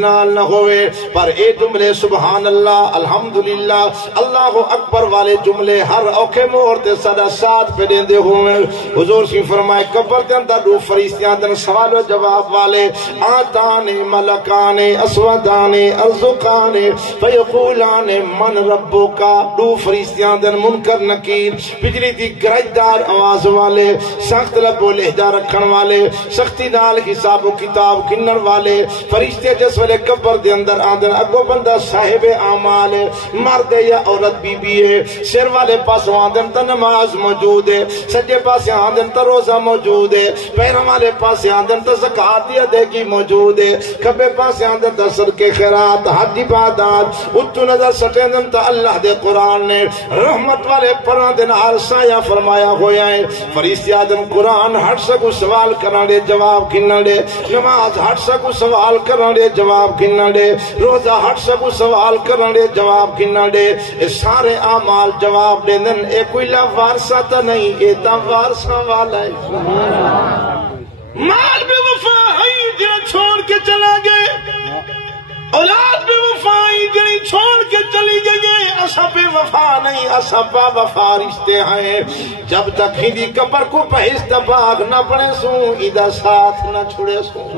نال نہ ہوئے، پر اے جملے سبحان اللہ، الحمدللہ، اللہ اکبر والے جملے ہر اوکھے موڑ تے سدا ساتھ پہ دیندے ہوئے۔ حضور سی فرمائے قبر دے اندر دو فرشتیاں دن سوال و جواب والے، آتان ملکان اسودان ارزقان فیقولان من ربکا، دو فرشتیاں دن منکر نکیر بجلی دی گرجدار آواز والے، سخت لب و لہجہ رکھن والے، سختی نال حساب و کتاب کنن والے فرشتے جس والے قبر دے اندر آدن اگو بندہ صاحب اعمال ہے، مرد ہے یا عورت بی بی ہے، سر والے پاس آدن تا نماز موجود ہے، سجے پاس آدن تا روزہ موجود ہے، پیروں والے پاس آدن تا زکاة دی ادائیگی موجود ہے، کھبے پاس آدن تا صدقے خیرات حج عبادات، اتو نظر سٹیندن تا اللہ دے قرآن نے رحمت والے پران دن عرصایہ فرمایا ہویا ہے۔ فرشتے آدن قرآن ہٹ سکو سوال کرنا دے جواب کنن دے، نماز ہٹ سکو سوال کرنا دے جواب کنن دے، روزہ ہٹ سکو سوال کرنا دے جواب کنن دے، سارے اعمال جواب دے دن، اے کوئی لا وارثہ تا نہیں، اے تا وارثہ والا ہے۔ مال بے وفا ہے جنہ چھوڑ کے چلا گئے، اولاد بے وفا ہے جنہ چھوڑ کے چلی گئے، اسا بے وفا نہیں، اسا با وفا رشتے ہیں، جب تک ہندی قبر کو پہست باغ نہ پڑے سوں، ادھا ساتھ نہ چھڑے سوں۔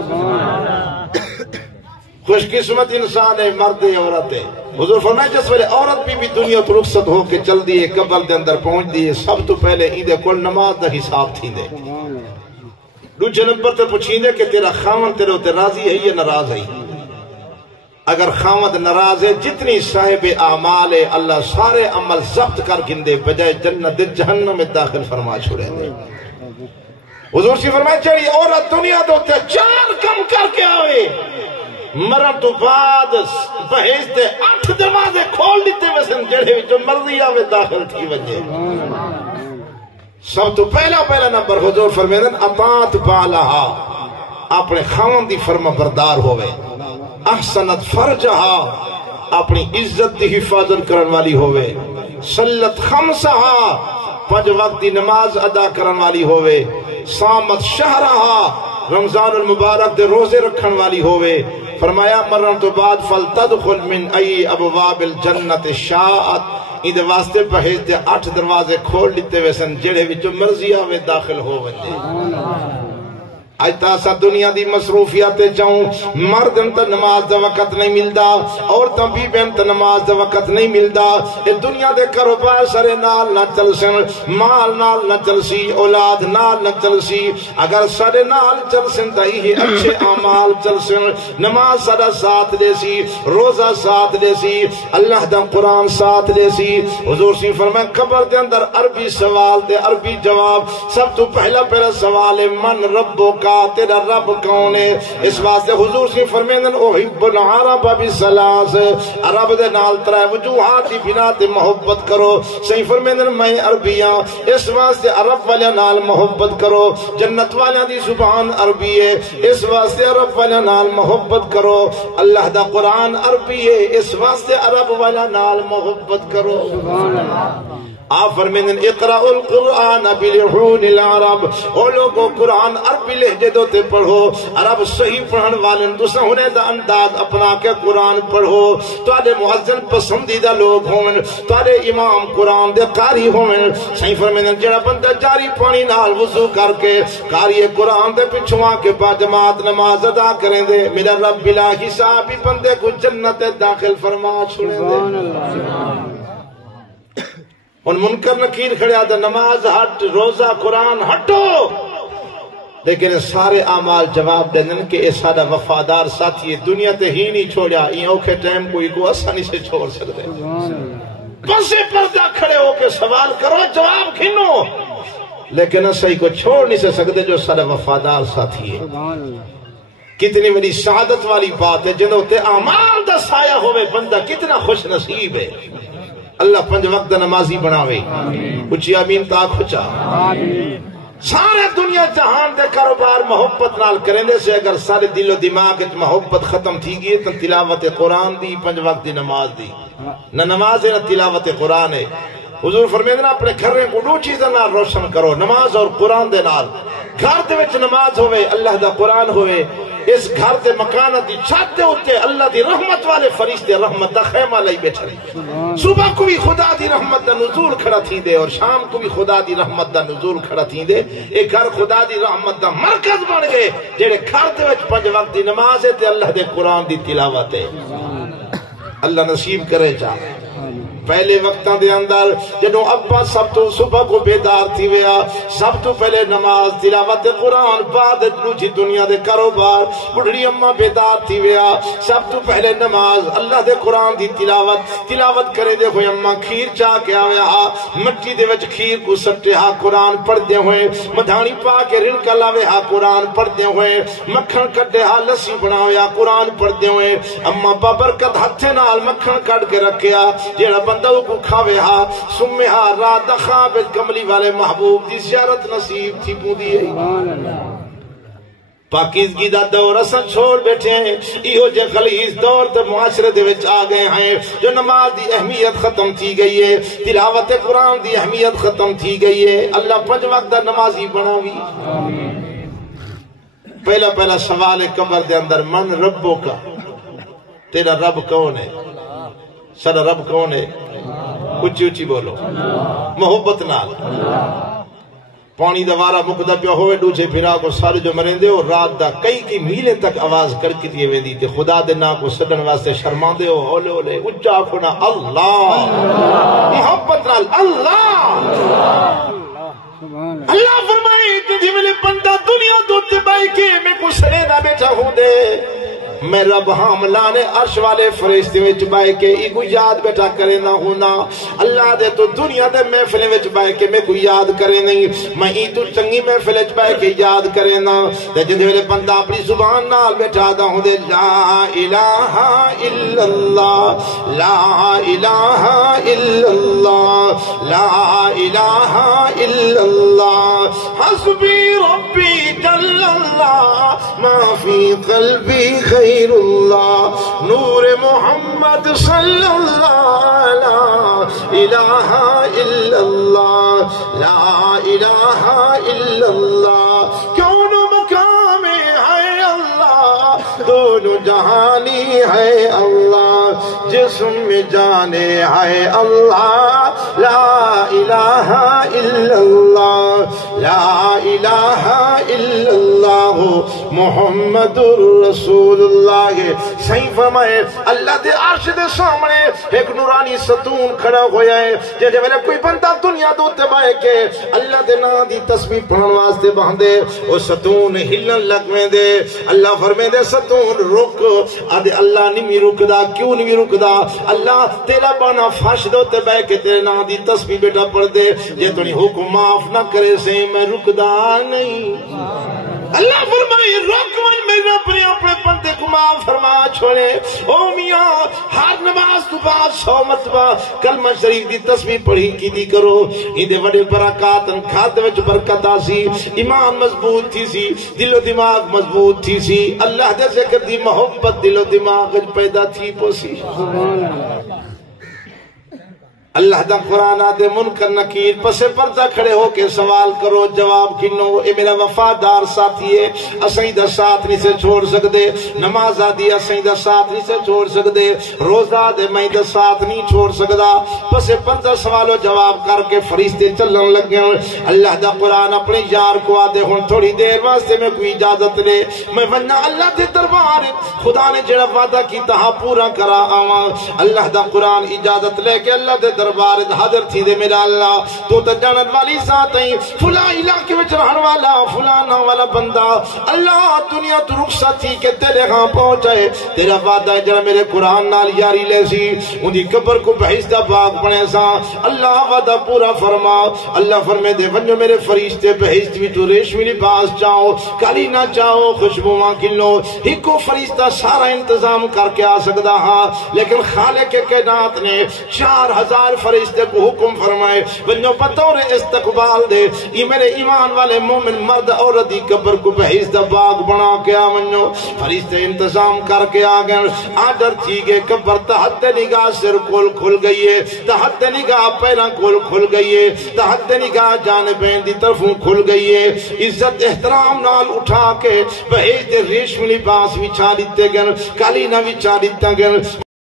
خوش قسمت انسان ہے، مرد ہے، عورت ہے۔ حضور فرمائے جس والے عورت بھی دنیا تو رخصت ہو کے چل دیئے، قبر دے اندر پہنچ دیئے، سب تو پہلے ایدے کل نماز دا حساب تھی دے۔ دوسرے نمبر تے پوچھیں دے کہ تیرا خامن تیرے ہوتے راضی ہے یا ناراض ہے؟ اگر خامد ناراض ہے، جتنی صاحب اعمال ہے اللہ سارے عمل ضبط کر گندے، بجائے جنت جہنم میں داخل فرما چھوڑے دے۔ حضور سی فرمائے چاہیے عورت دنیا دوتے 4 کم کر کے آوے، مرم تو بعد بہیج دے 8 دروازے کھول دیتے ویسن جڑے جو مرضی آوے داخل تھی وجہ۔ سب تو پہلا نمبر حضور فرمیدن اطاعت بالہا، اپنے خامن دی فرما بردار ہوئے، احسنت فرجہا، اپنی عزت دی حفاظت کرن والی ہوئے، صلت خمسہا، 5 وقت دی نماز ادا کرن والی ہوئے، صامت شہرہا، رمضان المبارک دے روزے رکھن والی ہوئے۔ فرمایا مرن تو بعد فلتدخل من ای ابواب الجنت شاعت، اندے واسطے پہیج دے 8 دروازے کھول لیتے ویسن جڑے وچو مرضی آوے داخل ہو وجے۔ آج تاسا دنیا دی مصروفیات جاؤں، مردن تا نماز دا وقت نہیں ملدا، عورتاں بھی بہن تا نماز دا وقت نہیں ملدا، یہ دنیا دے کاروبار سرے نال نہ چلسن، مال نال نہ چلسی، اولاد نال نہ چلسی، اگر سرے نال چلسن تا یہ اچھے اعمال چلسن، نماز سرا ساتھ لے سی، روزہ ساتھ لے سی، اللہ دا قرآن ساتھ لے سی۔ حضور سی فرمائے قبر دے اندر عربی سوال دے عربی جواب، سب تو پہلا سوال ہے من ربو کا، تیرا رب کون ہے؟ اس واسطے حضور سے فرمیدن احب العرب بسلاس، عرب دے نال 3 وجوہات دی بنا تے محبت کرو۔ صحیح فرمیدن میں عربیاں، اس واسطے عرب والے نال محبت کرو، جنت والے دی زبان عربی ہے، اس واسطے عرب والے نال محبت کرو، اللہ دا قرآن عربی ہے، اس واسطے عرب والے نال محبت کرو۔ سبحان اللہ۔ آپ فرمیدن اقرأ القرآن بلحون العرب، او لوگو قرآن عربی لہجے دوتے پڑھو، عرب صحیح پڑھن والن تو سہنے دا انداز اپنا کے قرآن پڑھو، تو آدھے معزن پسندیدہ لوگ ہوں، تو آدھے امام قرآن دے قاری ہوں۔ صحیح فرمیدن جڑا بندہ جاری پانی نال وضو کر کے قاری قرآن دے پچھواں کے با جماعت نماز ادا کریں دے، میرا رب بلا حسابی بندے کو جنت داخل فرما چھوڑیں دے۔ ان منکر نکیر کھڑے آدھا نماز ہٹ، روزہ قرآن ہٹو، لیکن سارے اعمال جواب دیں کہ اس سادہ وفادار ساتھی دنیا تے ہی نہیں چھوڑیا، یہ اوکھے ٹائم کوئی کو آسانی سے چھوڑ سکتے، پسے پردہ کھڑے ہو کے سوال کرو جواب کھنو، لیکن اسی کو چھوڑ نہیں سکتے جو سادہ وفادار ساتھی ہے۔ کتنی بڑی سعادت والی بات ہے جنہوں تے اعمال دا سایہ ہوئے، بندہ کتنا خوش نصیب ہے۔ اللہ 5 وقت نمازی بناوے، اچھی آمین تا کھچا۔ سارے دنیا جہان دے کاروبار محبت نال کریں دے سے، اگر سارے دل و دماغ محبت ختم تھی گئی تو تلاوت قرآن دی 5 وقت دی نماز دی، نہ نماز ہے نہ تلاوت قرآن ہے۔ حضور فرمیدنا اپنے گھریں کو 2 چیزیں نال روشن کرو، نماز اور قرآن دے نال۔ گھر دے وچ نماز ہوئے، اللہ دا قرآن ہوئے، اس گھر دے مکان دی چھت دے اوتے اللہ دی رحمت والے فرشتے رحمت دا خیمہ لئی بیٹھے صبح کو بھی خدا دی رحمت دا نزول کھڑا تھی دے اور شام کو بھی خدا دی رحمت دا نزول کھڑا تھی دے ایک گھر خدا دی رحمت دا مرکز بن گئے جڑے گھر دے وچ 5 وقت دی نماز ہے تے اللہ دے قرآن دی تلاوت ہے اللہ نصیب کرے چاہے پہلے وقتاں دے اندر جنہوں ابا سب تو صبح کو بیدار تھی ویا سب تو پہلے نماز تلاوت قرآن بعد دوجی دنیا دے کاروبار بڑھڑی اماں بیدار تھی ویا سب تو پہلے نماز اللہ دے قرآن دی تلاوت کرے دے ہوئے اماں کھیر چاہ کے آویا مٹی دے وچ کھیر کو سٹے ہاں قرآن پڑھ دے ہوئے مدھانی پا کے رنکا لاوے ہاں قرآن پڑھ دے ہوئے مکھن کٹے ہاں لسی بناویا قرآن پڑھ دے ہوئے اماں بابرکت ہتھے نال مکھن کٹ کے رکھیا جیڑا بندہ کو کھاوے ہا سمے ہا رات خواب کملی والے محبوب دی زیارت نصیب تھی پوندی ہے پاکیزگی دا دور اساں چھوڑ بیٹھے ہیں ایہو جے غلیظ دور تے معاشرے دے وچ آ گئے ہیں جو نماز دی اہمیت ختم تھی گئی ہے تلاوت قرآن دی اہمیت ختم تھی گئی ہے اللہ 5 وقت دا نمازی بناوی پہلا سوال قبر دے اندر من ربوں کا تیرا رب کون ہے سارا رب کون ہے اچھی اچھی بولو محبت نال پانی دوارا مقدہ پیا ہوئے دوچے پھرا کو سارے جو مرین دے اور رات دا کئی میلیں تک آواز کرکی دیئے وے دی تے خدا دے نا کو سڈن واسطے شرمان دے ہو اولے اولے اچھا کھنا اللہ محبت نال اللہ اللہ فرمائے کہ جی ملے بندہ دنیا دوتے بائی کے میں کو سریدہ بیٹھا ہوں دے میں رب حاملانے عرش والے فرشتے وچ بائے کے ایگو یاد بیٹھا کرے نہ ہونا اللہ دے تو دنیا دے محفلیں وچ بائے کے میں کوئی یاد کرے نہیں میں ای تو چنگی محفل وچ بائے کے یاد کرے نہ تے جندے ویلے بندہ اپنی زبان نال بیٹھا دا ہوں دے لا الہ الا اللہ لا الہ الا اللہ لا الہ الا اللہ حسبی ربی جل اللہ ما فی قلبی خیر اللہ نور محمد صلی اللہ لا الہ الا اللہ لا الہ الا اللہ کون مقام ہے اللہ دونوں جہانی ہے اللہ جسم میں جانے ہے اللہ لا الہ الا اللہ لا الہ الا اللہ محمد الرسول اللہ صحیح فرمائے اللہ دے عرش دے سامنے ایک نورانی ستون کھڑا ہویا ہے جیسے ویلے کوئی بندہ دنیا دوتے بائے کے اللہ دے نا دی تسبیح پڑھن واسطے باندے وہ ستون ہلن لگویں دے اللہ فرمے دے ستون رک آدھے اللہ نہیں رک دا کیوں نہیں رک دا اللہ تیرا بانا فاش دوتے بائے کے تیرے نا دی تسبیح بیٹا پڑھ دے جے تو نہیں حکم معاف نہ کرے سے میں رک دا نہیں اللہ فرمائے رک من میرا اپنے بندے کو معاف فرما چھوڑے او میاں ہر نماز تو بعد 100 مرتبہ کلمہ شریف دی تسبیح پڑھی کی دی کرو اندے وڈے برکات کھاد وچ برکت آسی ایمان مضبوط تھی سی دل و دماغ مضبوط تھی سی اللہ دے ذکر دی محبت دل و دماغ پیدا تھی پوسی اللہ دا قرآن آدھے منکر نکیر پسے پردہ کھڑے ہو کے سوال کرو جواب کنو اے میرا وفادار ساتھی ہے اسیں دا ساتھ نہیں سے چھوڑ سکدے نماز آدھی اسیں دا ساتھ نہیں سے چھوڑ سکدے روزہ دے میں دا ساتھ نہیں چھوڑ سکدا پسے پردہ سوال و جواب کر کے فرشتے چلن لگ گئے اللہ دا قرآن اپنے یار کو آدھے ہن تھوڑی دیر واسطے میں کوئی اجازت لے میں وننا اللہ دے دربار خدا نے جڑا وعدہ کیتا ہاں پورا کرا آواں اللہ دا قرآن اجازت لے کے اللہ دے دربار حاضر تھی دے میرا اللہ تو جانت والی ذات ہیں فلاں علاقے میں رہن والا فلاں والا بندہ اللہ دنیا تو رخصت تھی کہ تیرے ہاں پہنچے تیرا وعدہ جڑا میرے قرآن نال یاری لے سی ان دی قبر کو بہشت دا باغ بنے سا اللہ وعدہ پورا فرما اللہ فرمے دے ونجو میرے فرشتے بہشت بھی تو ریشمی لباس چاہو کالی نہ چاہو خوشبواں کلو ہکو فرشتہ سارا انتظام کر کے آ سکدا ہاں لیکن خالق کائنات نے 4000 سرکار فرشتے کو حکم فرمائے ونجو بطور استقبال دے یہ میرے ایمان والے مومن مرد عورت دی قبر کو بحیث دا باغ بنا کے آمنو فرشتے انتظام کر کے آگئے آڈر تھی گئے قبر تحت نگاہ سر کول کھل گئی ہے تحت نگاہ پیران کول کھل گئی ہے تحت نگاہ جانبین دی طرفوں کھل گئی ہے عزت احترام نال اٹھا کے بحیث دے ریشم لباس وچھا دیتے گئے کالینہ وچھا دیتے گئے